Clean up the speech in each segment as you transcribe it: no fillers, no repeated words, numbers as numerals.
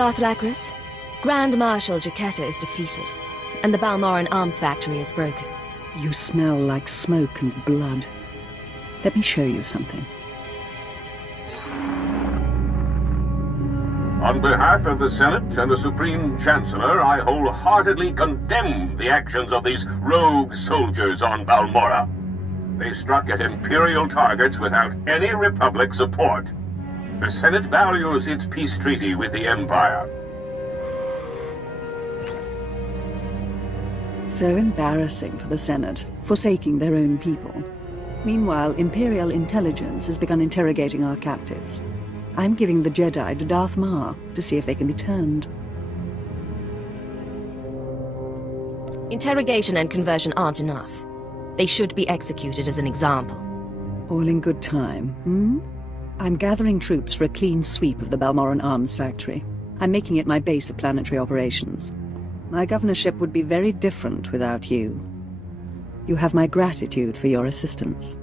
Darth Lacris, Grand Marshal Jaquetta is defeated, and the Balmoran arms factory is broken. You smell like smoke and blood. Let me show you something. On behalf of the Senate and the Supreme Chancellor, I wholeheartedly condemn the actions of these rogue soldiers on Balmora. They struck at Imperial targets without any Republic support. The Senate values its peace treaty with the Empire. So embarrassing for the Senate, forsaking their own people. Meanwhile, Imperial intelligence has begun interrogating our captives. I'm giving the Jedi to Darth Maar to see if they can be turned. Interrogation and conversion aren't enough. They should be executed as an example. All in good time, hmm? I'm gathering troops for a clean sweep of the Balmoran arms factory. I'm making it my base of planetary operations. My governorship would be very different without you. You have my gratitude for your assistance.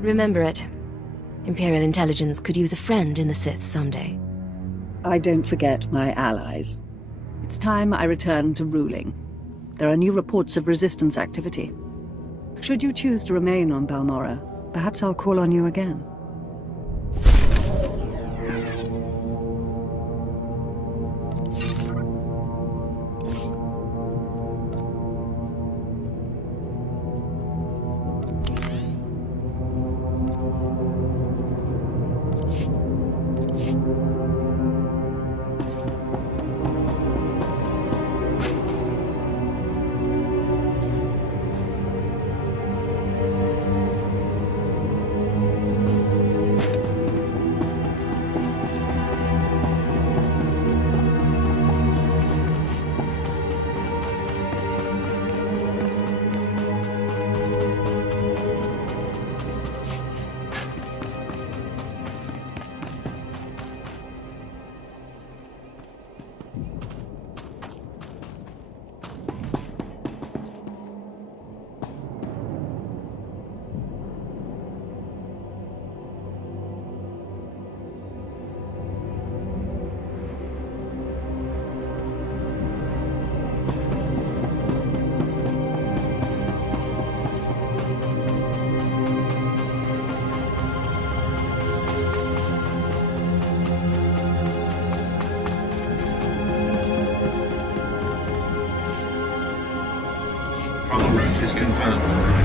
Remember it. Imperial intelligence could use a friend in the Sith someday. I don't forget my allies. It's time I return to ruling. There are new reports of resistance activity. Should you choose to remain on Balmora, perhaps I'll call on you again. Travel route is confirmed.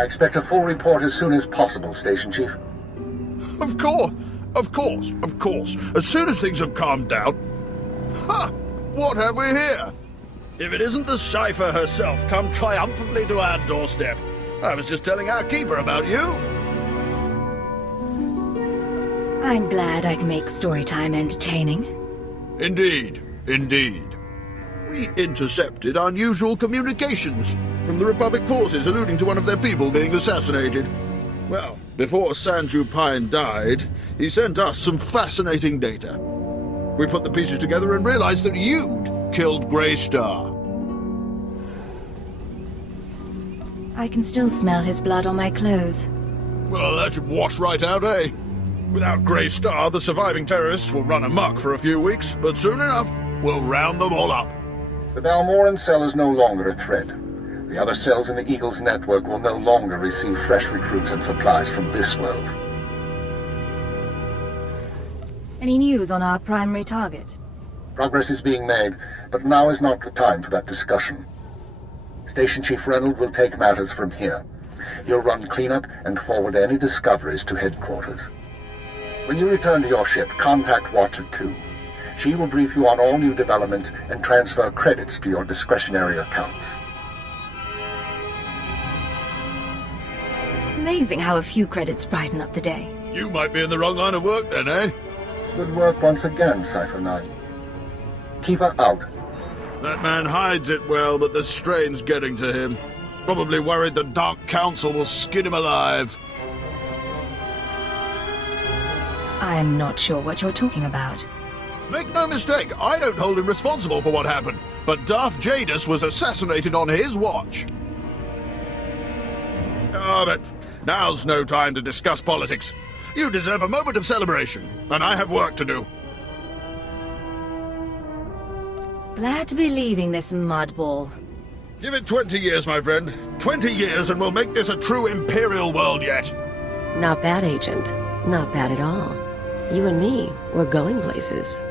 I expect a full report as soon as possible, Station Chief. Of course. As soon as things have calmed down. Ha! What have we here? If it isn't the Cypher herself come triumphantly to our doorstep. I was just telling our keeper about you. I'm glad I can make storytime entertaining. Indeed. We intercepted unusual communications from the Republic forces alluding to one of their people being assassinated. Well, before Sanju Pine died, he sent us some fascinating data. We put the pieces together and realized that you'd killed Grey Star. I can still smell his blood on my clothes. Well, that should wash right out, eh? Without Grey Star, the surviving terrorists will run amok for a few weeks, but soon enough, we'll round them all up. The Balmoran cell is no longer a threat. The other cells in the Eagle's network will no longer receive fresh recruits and supplies from this world. Any news on our primary target? Progress is being made, but now is not the time for that discussion. Station Chief Reynolds will take matters from here. He'll run cleanup and forward any discoveries to headquarters. When you return to your ship, contact Watcher 2. She will brief you on all new development and transfer credits to your discretionary accounts. Amazing how a few credits brighten up the day. You might be in the wrong line of work then, eh? Good work once again, Cypher 9. Keep her out. That man hides it well, but the strain's getting to him. Probably worried the Dark Council will skin him alive. I'm not sure what you're talking about. Make no mistake, I don't hold him responsible for what happened, but Darth Jadus was assassinated on his watch. But now's no time to discuss politics. You deserve a moment of celebration, and I have work to do. Glad to be leaving this mudball. Give it 20 years, my friend. 20 years and we'll make this a true Imperial world yet. Not bad, Agent. Not bad at all. You and me, we're going places.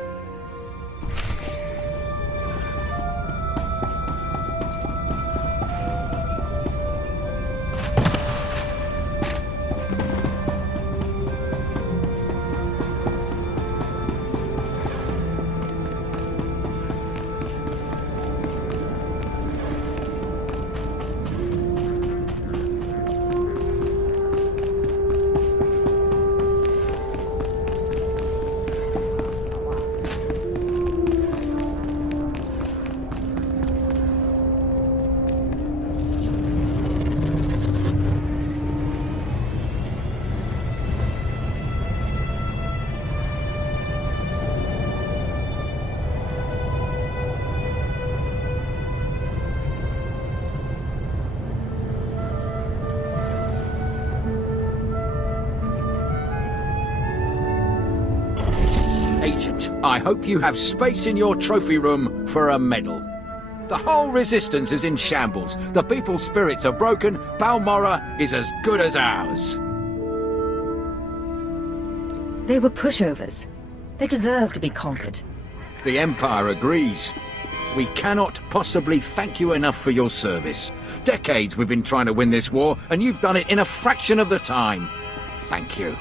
Agent, I hope you have space in your trophy room for a medal. The whole Resistance is in shambles. The people's spirits are broken. Balmorra is as good as ours. They were pushovers. They deserve to be conquered. The Empire agrees. We cannot possibly thank you enough for your service. Decades we've been trying to win this war, and you've done it in a fraction of the time. Thank you.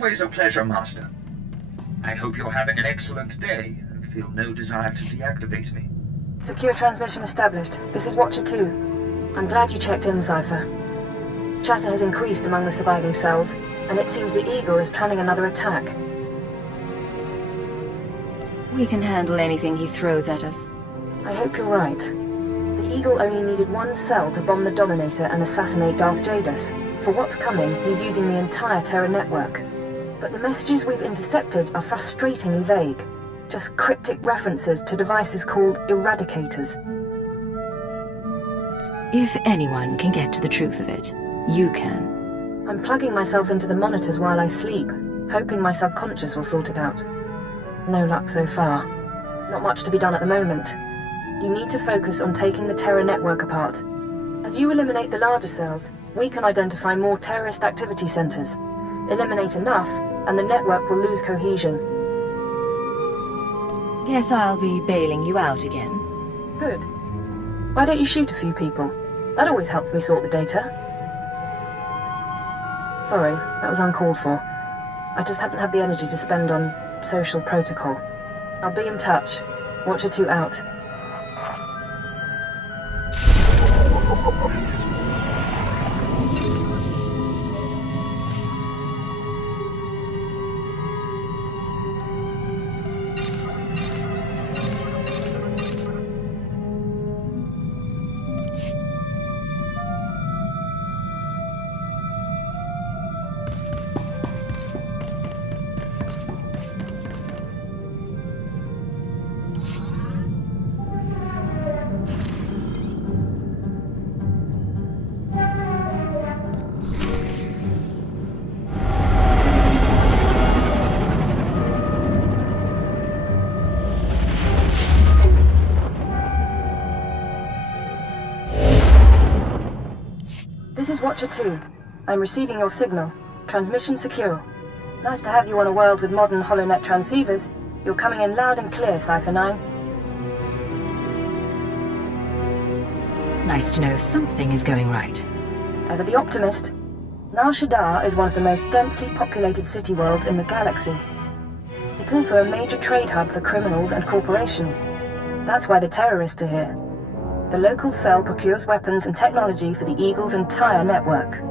Always a pleasure, Master. I hope you're having an excellent day and feel no desire to deactivate me. Secure transmission established. This is Watcher 2. I'm glad you checked in, Cypher. Chatter has increased among the surviving cells, and it seems the Eagle is planning another attack. We can handle anything he throws at us. I hope you're right. The Eagle only needed one cell to bomb the Dominator and assassinate Darth Jadus. For what's coming, he's using the entire Terra network. But the messages we've intercepted are frustratingly vague. Just cryptic references to devices called Eradicators. If anyone can get to the truth of it, you can. I'm plugging myself into the monitors while I sleep, hoping my subconscious will sort it out. No luck so far. Not much to be done at the moment. You need to focus on taking the Terra network apart. As you eliminate the larger cells, we can identify more terrorist activity centers. Eliminate enough, and the network will lose cohesion. Guess I'll be bailing you out again. Good. Why don't you shoot a few people? That always helps me sort the data. Sorry, that was uncalled for. I just haven't had the energy to spend on social protocol. I'll be in touch. Watcher 2 out. This is Watcher 2. I'm receiving your signal. Transmission secure. Nice to have you on a world with modern HoloNet transceivers. You're coming in loud and clear, Cypher 9. Nice to know something is going right. Ever the optimist. Nar Shaddaa is one of the most densely populated city worlds in the galaxy. It's also a major trade hub for criminals and corporations. That's why the terrorists are here. The local cell procures weapons and technology for the Eagle's entire network.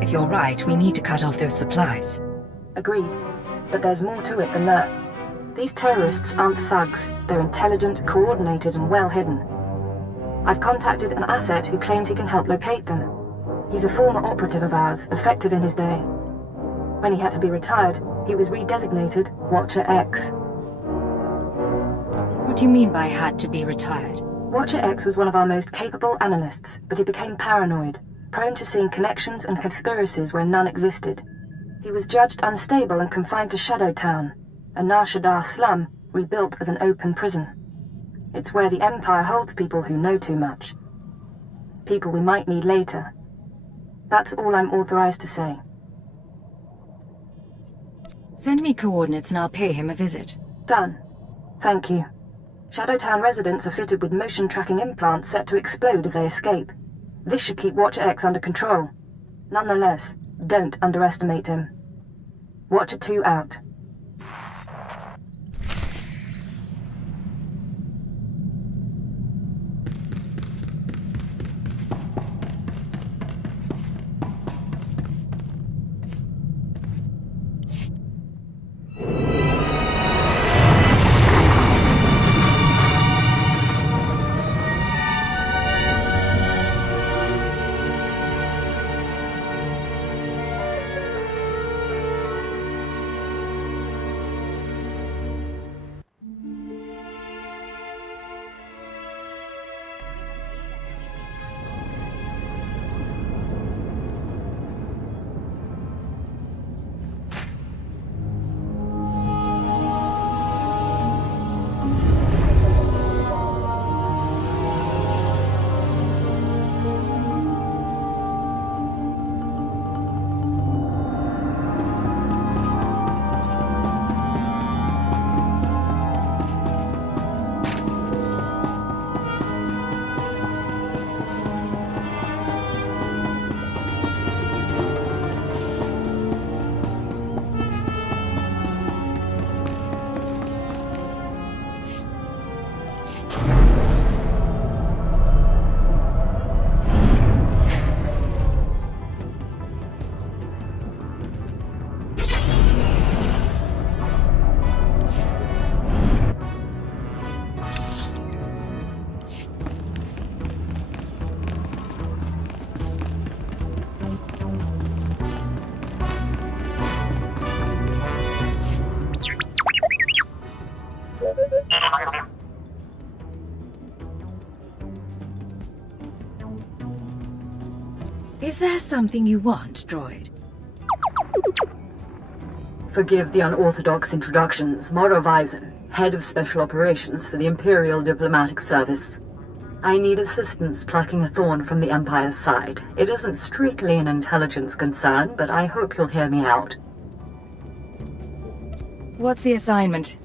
If you're right, we need to cut off those supplies. Agreed. But there's more to it than that. These terrorists aren't thugs. They're intelligent, coordinated, and well hidden. I've contacted an asset who claims he can help locate them. He's a former operative of ours, effective in his day. When he had to be retired, he was redesignated Watcher X. What do you mean by had to be retired? Watcher X was one of our most capable analysts, but he became paranoid, prone to seeing connections and conspiracies where none existed. He was judged unstable and confined to Shadow Town, a Nar Shaddaa slum rebuilt as an open prison. It's where the Empire holds people who know too much. People we might need later. That's all I'm authorized to say. Send me coordinates and I'll pay him a visit. Done. Thank you. Shadowtown residents are fitted with motion tracking implants set to explode if they escape. This should keep Watcher X under control. Nonetheless, don't underestimate him. Watcher 2 out. Is there something you want, droid? Forgive the unorthodox introductions. Moro Vizon, head of special operations for the Imperial Diplomatic Service. I need assistance plucking a thorn from the Empire's side. It isn't strictly an intelligence concern, but I hope you'll hear me out. What's the assignment?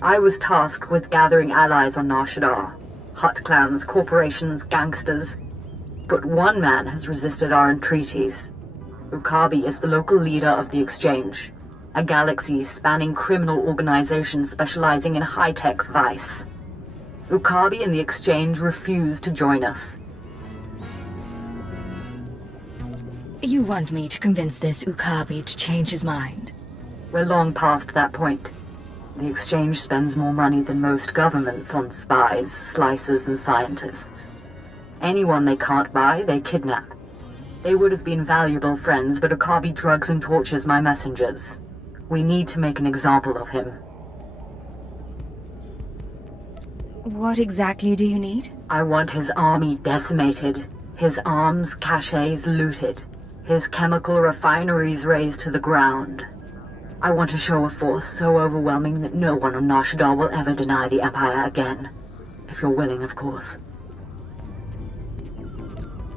I was tasked with gathering allies on Nar Shaddaa. Hutt clans, corporations, gangsters. But one man has resisted our entreaties. Ukabi is the local leader of the Exchange, a galaxy-spanning criminal organization specializing in high-tech vice. Ukabi and the Exchange refuse to join us. You want me to convince this Ukabi to change his mind? We're long past that point. The Exchange spends more money than most governments on spies, slicers, and scientists. Anyone they can't buy, they kidnap. They would have been valuable friends, but Ukabi drugs and tortures my messengers. We need to make an example of him. What exactly do you need? I want his army decimated, his arms caches looted, his chemical refineries razed to the ground. I want a show of force so overwhelming that no one on Nar Shaddaa will ever deny the Empire again. If you're willing, of course.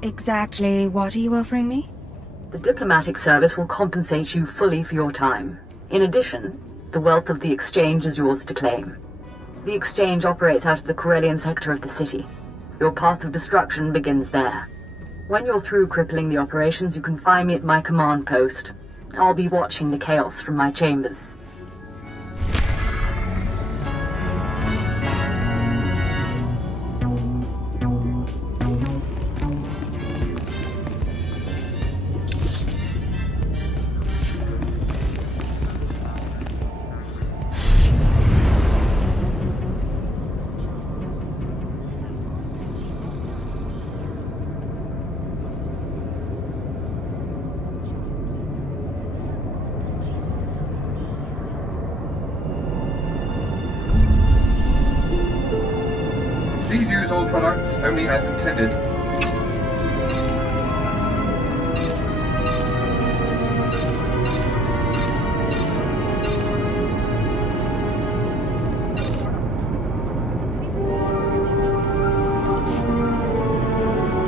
Exactly what are you offering me? The diplomatic service will compensate you fully for your time. In addition, the wealth of the Exchange is yours to claim. The Exchange operates out of the Corellian sector of the city. Your path of destruction begins there. When you're through crippling the operations, you can find me at my command post. I'll be watching the chaos from my chambers. Please use all products only as intended.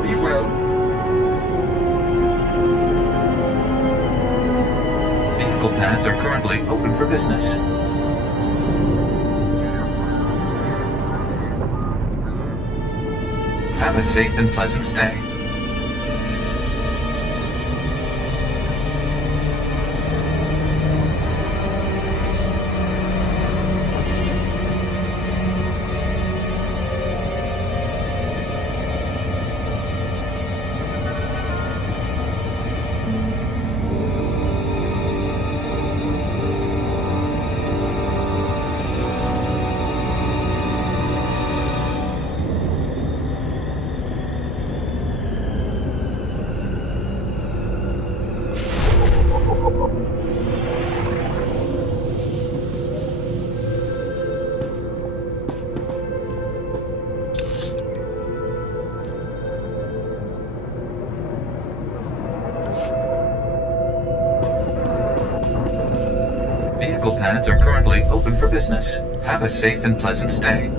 Be well. Vehicle pads are currently open for business. Have a safe and pleasant stay. Vehicle pads are currently open for business. Have a safe and pleasant stay.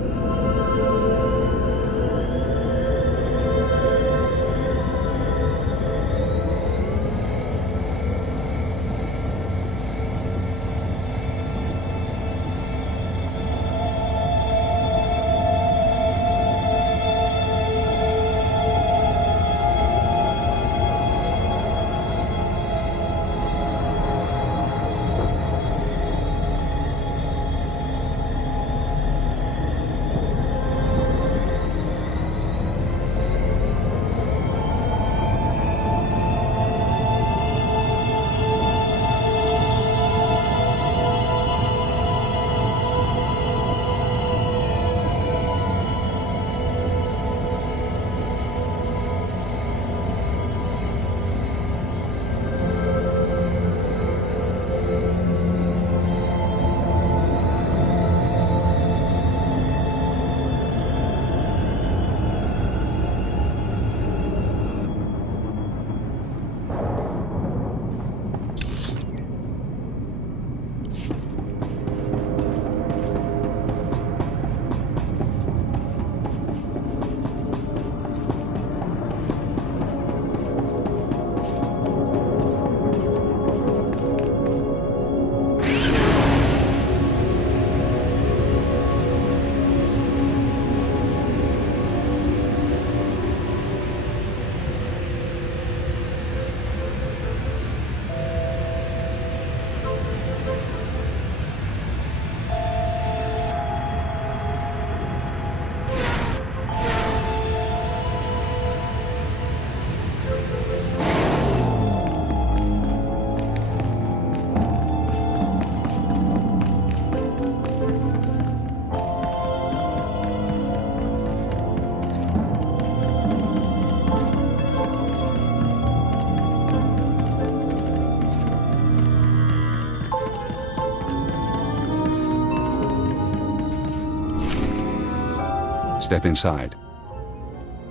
Step inside.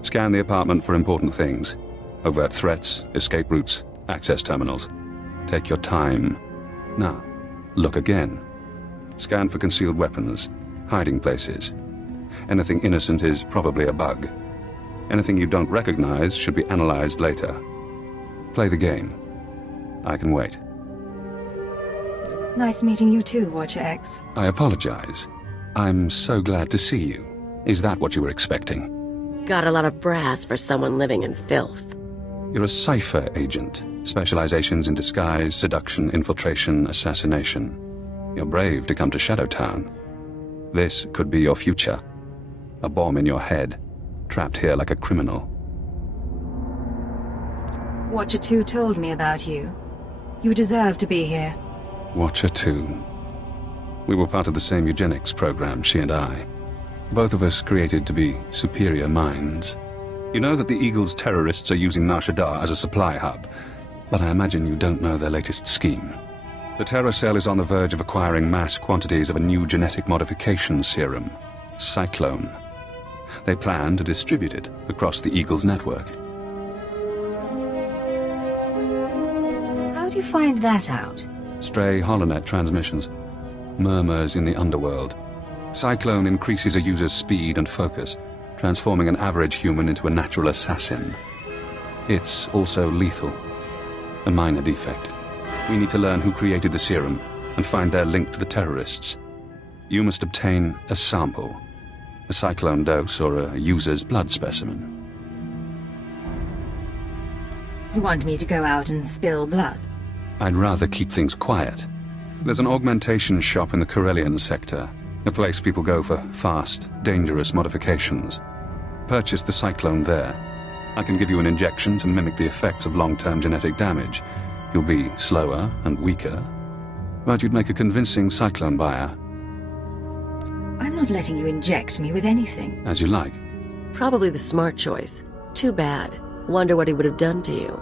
Scan the apartment for important things. Overt threats, escape routes, access terminals. Take your time. Now, look again. Scan for concealed weapons, hiding places. Anything innocent is probably a bug. Anything you don't recognize should be analyzed later. Play the game. I can wait. Nice meeting you too, Watcher X. I apologize. I'm so glad to see you. Is that what you were expecting? Got a lot of brass for someone living in filth. You're a cipher agent. Specializations in disguise, seduction, infiltration, assassination. You're brave to come to Shadowtown. This could be your future. A bomb in your head, trapped here like a criminal. Watcher 2 told me about you. You deserve to be here. Watcher 2. We were part of the same eugenics program, she and I. Both of us created to be superior minds. You know that the Eagle's terrorists are using Nar Shaddaa as a supply hub, but I imagine you don't know their latest scheme. The Terror Cell is on the verge of acquiring mass quantities of a new genetic modification serum, Cyclone. They plan to distribute it across the Eagle's network. How do you find that out? Stray holonet transmissions. Murmurs in the underworld. Cyclone increases a user's speed and focus, transforming an average human into a natural assassin. It's also lethal. A minor defect. We need to learn who created the serum and find their link to the terrorists. You must obtain a sample. A Cyclone dose or a user's blood specimen. You want me to go out and spill blood? I'd rather keep things quiet. There's an augmentation shop in the Corellian sector, a place people go for fast, dangerous modifications. Purchase the Cyclone there. I can give you an injection to mimic the effects of long-term genetic damage. You'll be slower and weaker, but you'd make a convincing Cyclone buyer. I'm not letting you inject me with anything. As you like. Probably the smart choice. Too bad. Wonder what he would have done to you.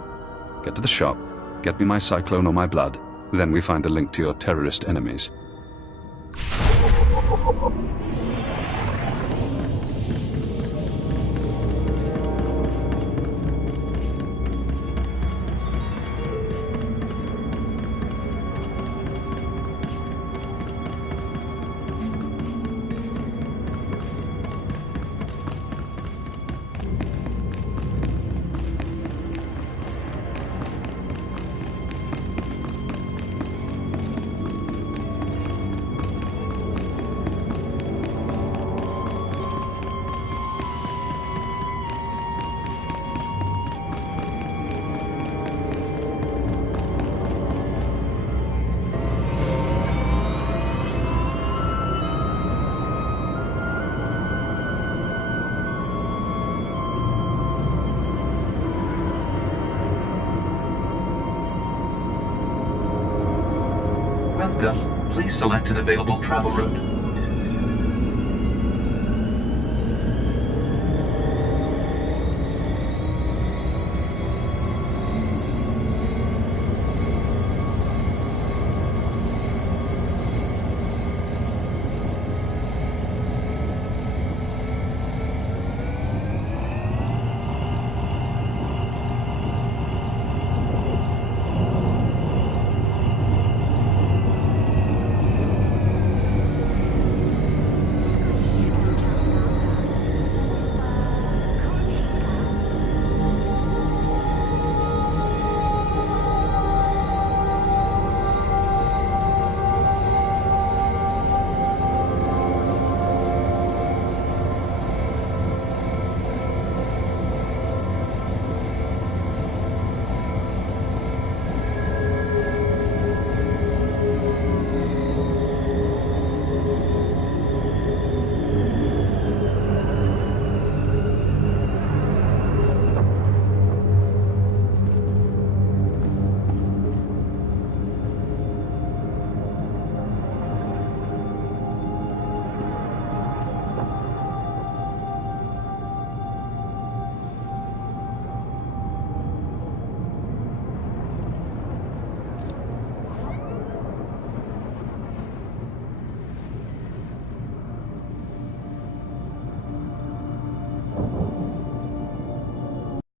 Get to the shop, get me my Cyclone or my blood, then we find the link to your terrorist enemies. Welcome. Please select an available travel route.